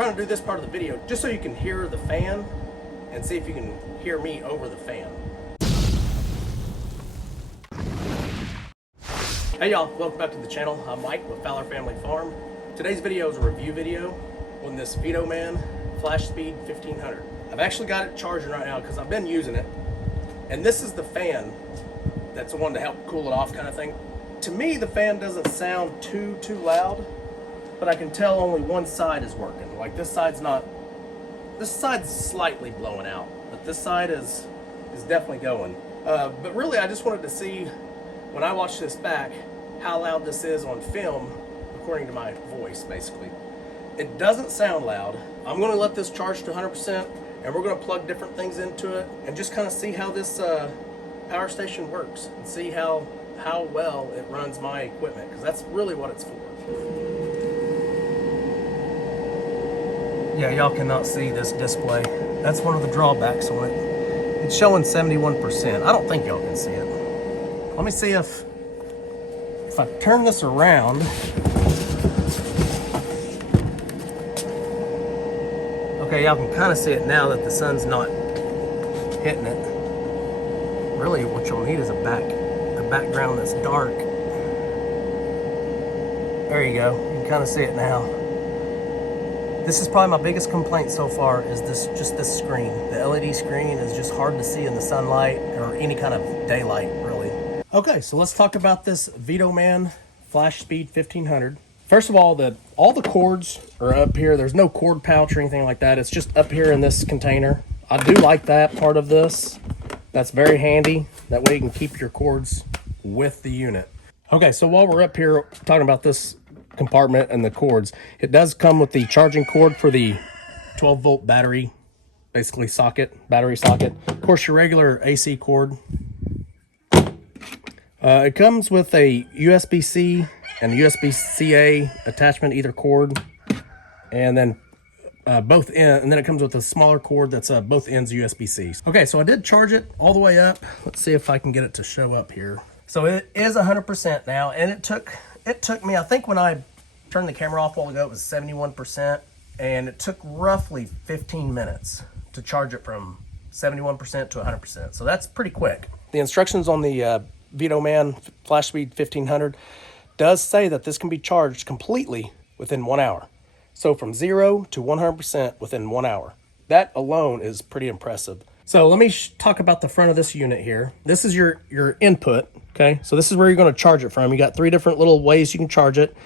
trying to do this part of the video just so you can hear the fan and see if you can hear me over the fan. Hey y'all, welcome back to the channel. I'm Mike with Fowler Family Farm. Today's video is a review video on this VTOMAN FlashSpeed 1500. I've actually got it charging right now because I've been using it. And this is the fan that's the one to help cool it off kind of thing. To me, the fan doesn't sound too loud, but I can tell only one side is working. Like this side's slightly blowing out, but this side is definitely going. But really, I just wanted to see, when I watch this back, how loud this is on film, according to my voice, basically. It doesn't sound loud. I'm gonna let this charge to 100%, and we're gonna plug different things into it, and just kind of see how this power station works, and see how well it runs my equipment, because that's really what it's for. Yeah, y'all cannot see this display. That's one of the drawbacks on it. It's showing 71%. I don't think y'all can see it. Let me see if I turn this around. Okay, y'all can kind of see it now that the sun's not hitting it. Really, what you'll need is a background that's dark. There you go. You can kind of see it now. This is probably my biggest complaint so far, is this screen. The LED screen is just hard to see in the sunlight or any kind of daylight, really. Okay, so let's talk about this VTOMAN FlashSpeed 1500. First of all, all the cords are up here. There's no cord pouch or anything like that. It's just up here in this container. I do like that part of this. That's very handy. That way you can keep your cords with the unit. Okay, so while we're up here talking about this compartment and the cords, it does come with the charging cord for the 12-volt battery, basically battery socket. Of course, your regular AC cord. It comes with a USB-C and USB-CA attachment, either cord, and then both ends, and then it comes with a smaller cord that's both ends USB-Cs. Okay, so I did charge it all the way up. Let's see if I can get it to show up here. So it is 100% now, and it took me, I think when I turned the camera off a while ago, it was 71%, and it took roughly 15 minutes to charge it from 71% to 100%. So that's pretty quick. The instructions on the VTOMAN FlashSpeed 1500 does say that this can be charged completely within 1 hour. So from 0 to 100% within 1 hour. That alone is pretty impressive. So let me talk about the front of this unit here. This is your input, okay? So this is where you're gonna charge it from. You got 3 different little ways you can charge it.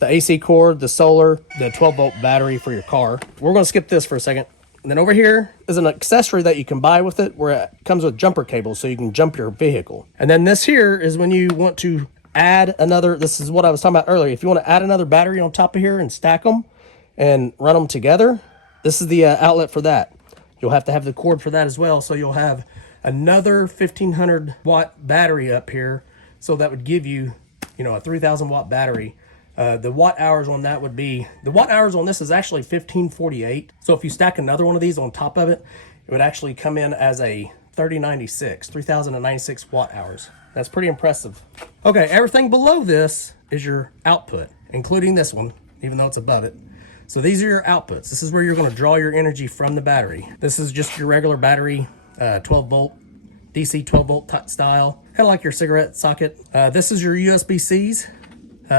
The AC cord, the solar, the 12-volt battery for your car. We're gonna skip this for a second. And then over here is an accessory that you can buy with it, where it comes with jumper cables so you can jump your vehicle. And then this here is when you want to add another, this is what I was talking about earlier. If you want to add another battery on top of here and stack them and run them together, this is the outlet for that. You'll have to have the cord for that as well. So you'll have another 1500 watt battery up here. So that would give you, a 3000 watt battery. The watt hours on that would be, the watt hours on this is actually 1548. So if you stack another one of these on top of it, it would actually come in as a 3096 watt hours. That's pretty impressive. Okay, everything below this is your output, including this one, even though it's above it. So these are your outputs. This is where you're gonna draw your energy from the battery. This is just your regular battery, 12 volt, DC 12 volt style, kind of like your cigarette socket. This is your USB-Cs.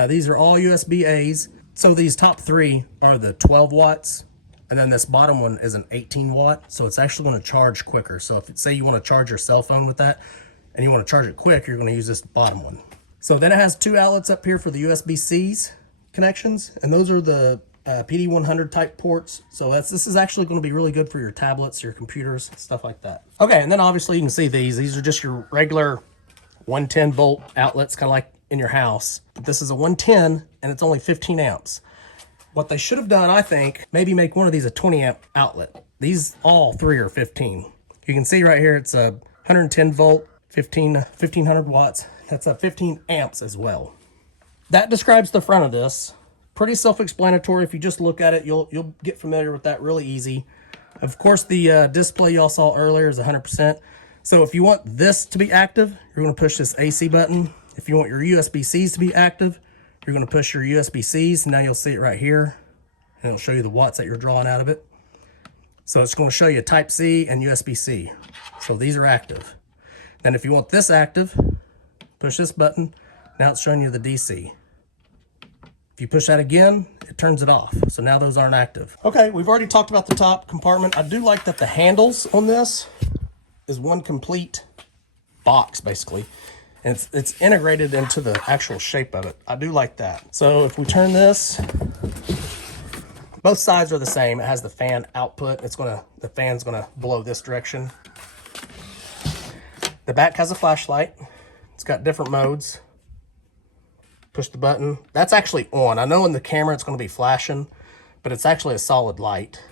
These are all USB-As. So these top 3 are the 12 watts, and then this bottom one is an 18 watt. So it's actually gonna charge quicker. So if say you wanna charge your cell phone with that, and you want to charge it quick, you're going to use this bottom one. So then it has 2 outlets up here for the USB-Cs connections, and those are the PD100 type ports. So this is actually going to be really good for your tablets, your computers, stuff like that. Okay, and then obviously you can see these are just your regular 110 volt outlets, kind of like in your house. But this is a 110, and it's only 15 amps. What they should have done, I think, maybe make one of these a 20 amp outlet. These all 3 are 15. You can see right here, it's a 110 volt, 1500 watts. That's a 15 amps as well. That describes the front of this. Pretty self-explanatory. If you just look at it, you'll get familiar with that really easy. Of course, the display y'all saw earlier is 100%. So if you want this to be active, you're going to push this AC button. If you want your USB-Cs to be active, you're going to push your USB-Cs. Now you'll see it right here. and it'll show you the watts that you're drawing out of it. So it's going to show you Type C and USB-C. So these are active. Then if you want this active, push this button. Now it's showing you the DC. If you push that again, it turns it off. So now those aren't active. Okay, we've already talked about the top compartment. I do like that the handles on this is one complete box, basically. And it's integrated into the actual shape of it. I do like that. So if we turn this, both sides are the same. It has the fan output. The fan's gonna blow this direction. The back has a flashlight. It's got different modes. Push the button. That's actually on. I know in the camera it's gonna be flashing, but it's actually a solid light.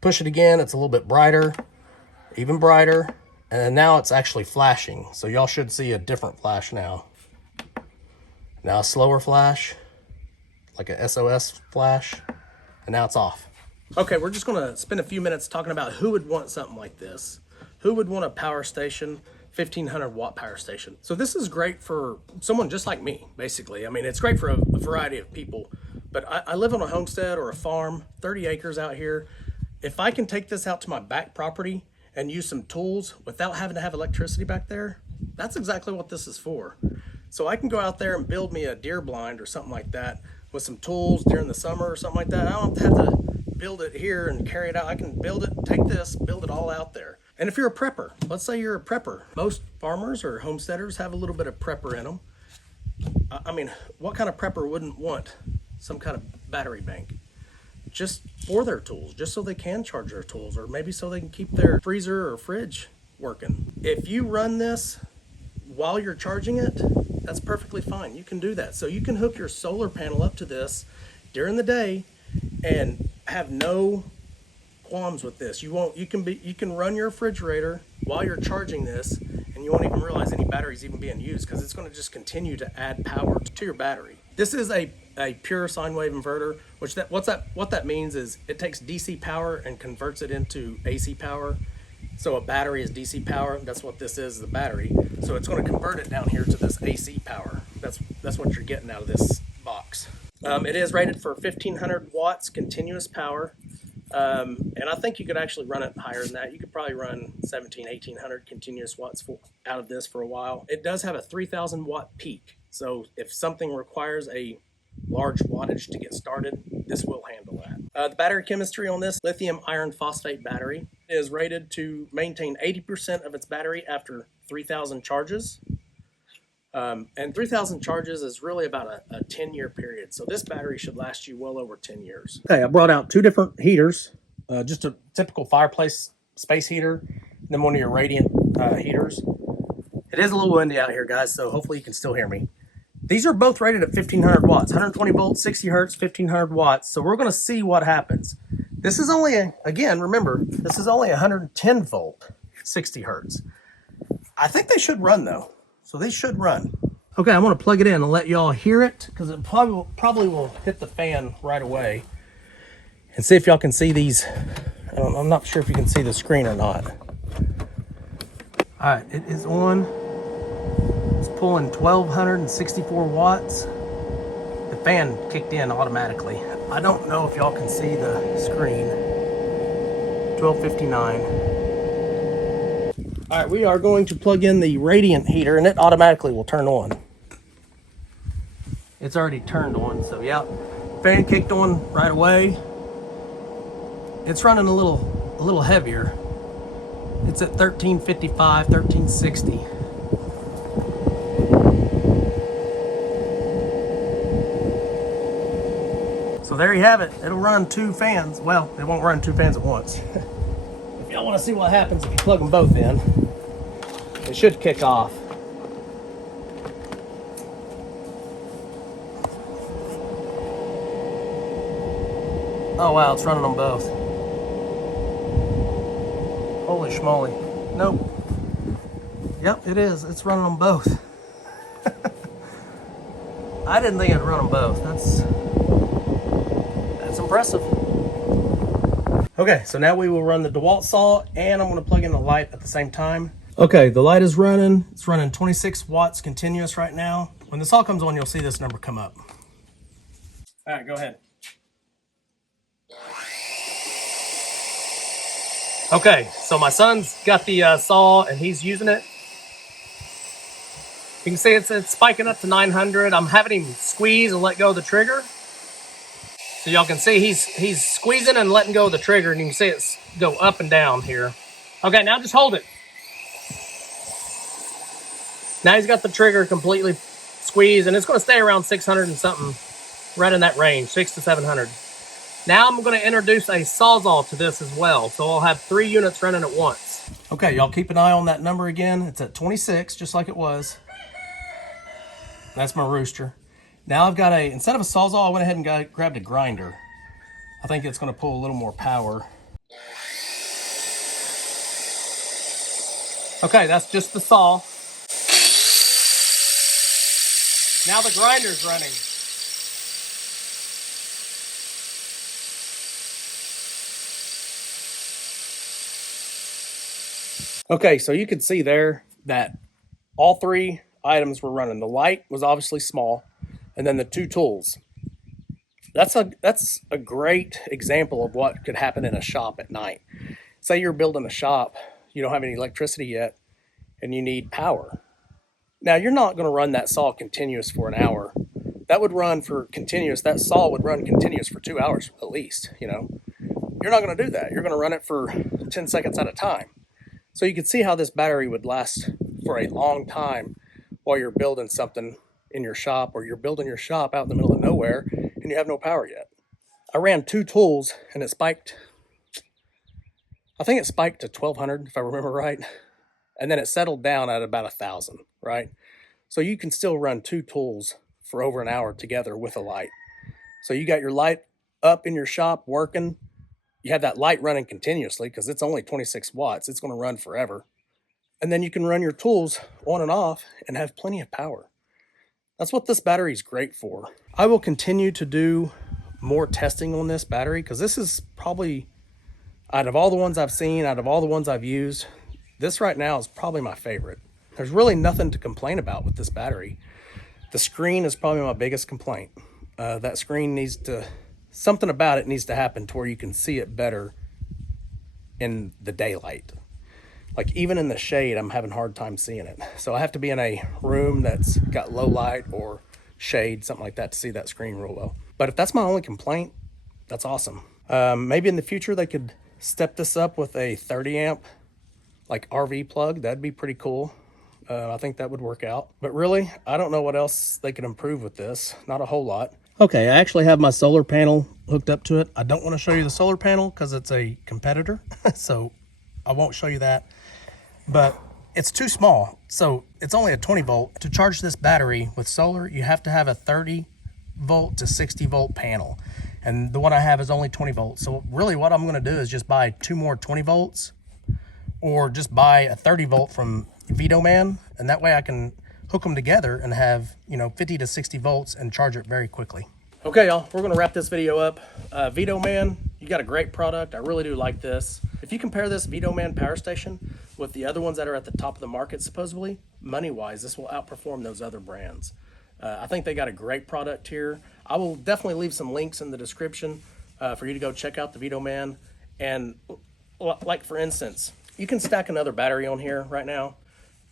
Push it again, it's a little bit brighter, even brighter. And now it's actually flashing. So y'all should see a different flash now. Now a slower flash, like a SOS flash, and now it's off. Okay, we're just gonna spend a few minutes talking about who would want something like this. Who would want a power station, 1500 watt power station? So this is great for someone just like me, basically. I mean, it's great for a variety of people, but I live on a homestead or a farm, 30 acres out here. If I can take this out to my back property and use some tools without having to have electricity back there, that's exactly what this is for. So I can go out there and build me a deer blind or something like that with some tools during the summer or something like that. I don't have to build it here and carry it out. I can build it, take this, build it all out there. And if you're a prepper, let's say you're a prepper. Most farmers or homesteaders have a little bit of prepper in them. I mean, what kind of prepper wouldn't want some kind of battery bank? Just for their tools, just so they can charge their tools, or maybe so they can keep their freezer or fridge working. If you run this while you're charging it, that's perfectly fine. You can do that. So you can hook your solar panel up to this during the day and have no qualms with this. You can run your refrigerator while you're charging this, and you won't even realize any battery's even being used, because it's going to just continue to add power to your battery. This is a pure sine wave inverter, which what that means is it takes DC power and converts it into AC power. So a battery is DC power. That's what this is, the battery. So it's going to convert it down here to this AC power. That's what you're getting out of this box. It is rated for 1500 watts continuous power. And I think you could actually run it higher than that. You could probably run 1800 continuous watts out of this for a while. It does have a 3000 watt peak. So if something requires a large wattage to get started, this will handle that. The battery chemistry on this lithium iron phosphate battery is rated to maintain 80% of its battery after 3000 charges. And 3000 charges is really about a 10-year period. So this battery should last you well over 10 years. Okay, I brought out two different heaters. Just a typical fireplace space heater, then one of your radiant heaters. It is a little windy out here, guys, so hopefully you can still hear me. These are both rated at 1500 watts, 120 volts, 60 hertz, 1500 watts. So we're going to see what happens. This is only, again, remember, this is only 110 volt, 60 hertz. I think they should run though. So these should run. Okay, I want to plug it in and let y'all hear it, because it probably will hit the fan right away. And see if y'all can see these. I'm not sure if you can see the screen or not. All right, it is on. It's pulling 1264 watts. The fan kicked in automatically. I don't know if y'all can see the screen. 1259. All right, we are going to plug in the radiant heater, and it automatically will turn on. It's already turned on, so yeah. Fan kicked on right away. It's running a little heavier. It's at 1355, 1360. So there you have it. It'll run two fans. Well, it won't run two fans at once. If y'all want to see what happens if you plug them both in, it should kick off. Oh wow, it's running on both. Holy schmoly. Nope. Yep, it is. It's running on both. I didn't think it'd run on both. That's impressive. Okay, so now we will run the DeWalt saw, and I'm going to plug in the light at the same time. Okay, the light is running. It's running 26 watts continuous right now. When the saw comes on, you'll see this number come up. All right, go ahead. Okay, so my son's got the saw and he's using it. You can see it's spiking up to 900. I'm having him squeeze and let go of the trigger. So y'all can see he's squeezing and letting go of the trigger, and you can see it go up and down here. Okay, now just hold it. Now he's got the trigger completely squeezed, and it's going to stay around 600 and something, right in that range, 600 to 700. Now I'm going to introduce a Sawzall to this as well, so I'll have 3 units running at once. Okay, y'all keep an eye on that number again. It's at 26, just like it was. That's my rooster. Now I've got instead of a Sawzall, I went ahead and grabbed a grinder. I think it's going to pull a little more power. Okay, that's just the saw. Now the grinder's running. Okay, so you can see there that all 3 items were running. The light was obviously small, and then the 2 tools. That's a great example of what could happen in a shop at night. Say you're building a shop, you don't have any electricity yet, and you need power. Now, you're not going to run that saw continuous for an hour. That would run for continuous. That saw would run continuous for 2 hours at least, you know. You're not going to do that. You're going to run it for 10 seconds at a time. So you can see how this battery would last for a long time while you're building something in your shop, or you're building your shop out in the middle of nowhere and you have no power yet. I ran 2 tools and it spiked, I think it spiked to 1200 if I remember right. And then it settled down at about 1000, right? So you can still run 2 tools for over an hour together with a light. So you got your light up in your shop working. You have that light running continuously because it's only 26 watts. It's going to run forever. And then you can run your tools on and off and have plenty of power. That's what this battery is great for. I will continue to do more testing on this battery because this is probably, out of all the ones I've seen, out of all the ones I've used, this right now is probably my favorite. There's really nothing to complain about with this battery. The screen is probably my biggest complaint. That screen needs to, something about it needs to happen to where you can see it better in the daylight. Like even in the shade, I'm having a hard time seeing it. So I have to be in a room that's got low light or shade, something like that, to see that screen real well. But if that's my only complaint, that's awesome. Maybe in the future they could step this up with a 30 amp like RV plug. That'd be pretty cool. I think that would work out. But really, I don't know what else they could improve with this. Not a whole lot. Okay, I actually have my solar panel hooked up to it. I don't want to show you the solar panel because it's a competitor, so I won't show you that. But it's too small, so it's only a 20 volt. To charge this battery with solar, you have to have a 30 volt to 60 volt panel. And the one I have is only 20 volts. So really what I'm going to do is just buy 2 more 20 volts or just buy a 30 volt from VTOMAN, and that way I can hook them together and have, you know, 50 to 60 volts and charge it very quickly. Okay, y'all, we're gonna wrap this video up. VTOMAN, you got a great product. I really do like this. If you compare this VTOMAN power station with the other ones that are at the top of the market, supposedly, money-wise, this will outperform those other brands. I think they got a great product here. I will definitely leave some links in the description for you to go check out the VTOMAN. And like for instance, you can stack another battery on here right now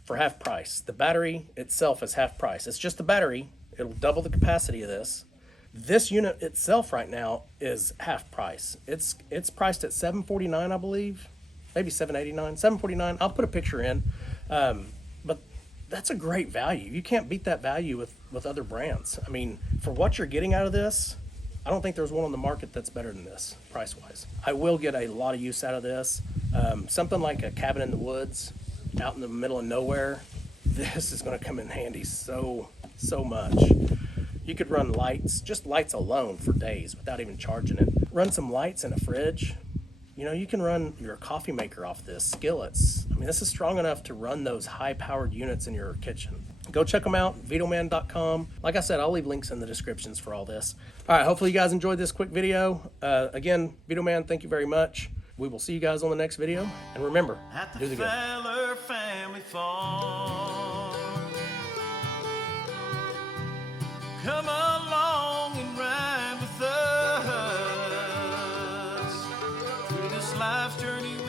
for half price. The battery itself is half price. It's just the battery. It'll double the capacity of this. This unit itself right now is half price. It's priced at $749, I believe, maybe $789, $749. I'll put a picture in, but that's a great value. You can't beat that value with other brands. I mean, for what you're getting out of this, I don't think there's one on the market that's better than this price-wise. I will get a lot of use out of this. Something like a cabin in the woods, out in the middle of nowhere, this is going to come in handy so much. You could run lights, just lights alone, for days without even charging it. Run some lights in a fridge. You know, you can run your coffee maker off this, skillets. I mean, this is strong enough to run those high-powered units in your kitchen. Go check them out, VTOMAN.com. Like I said, I'll leave links in the descriptions for all this. All right, hopefully you guys enjoyed this quick video. Again, VTOMAN, thank you very much. We will see you guys on the next video. And remember, do the good. Fowler family farm. Come along and ride with us through this life's journey.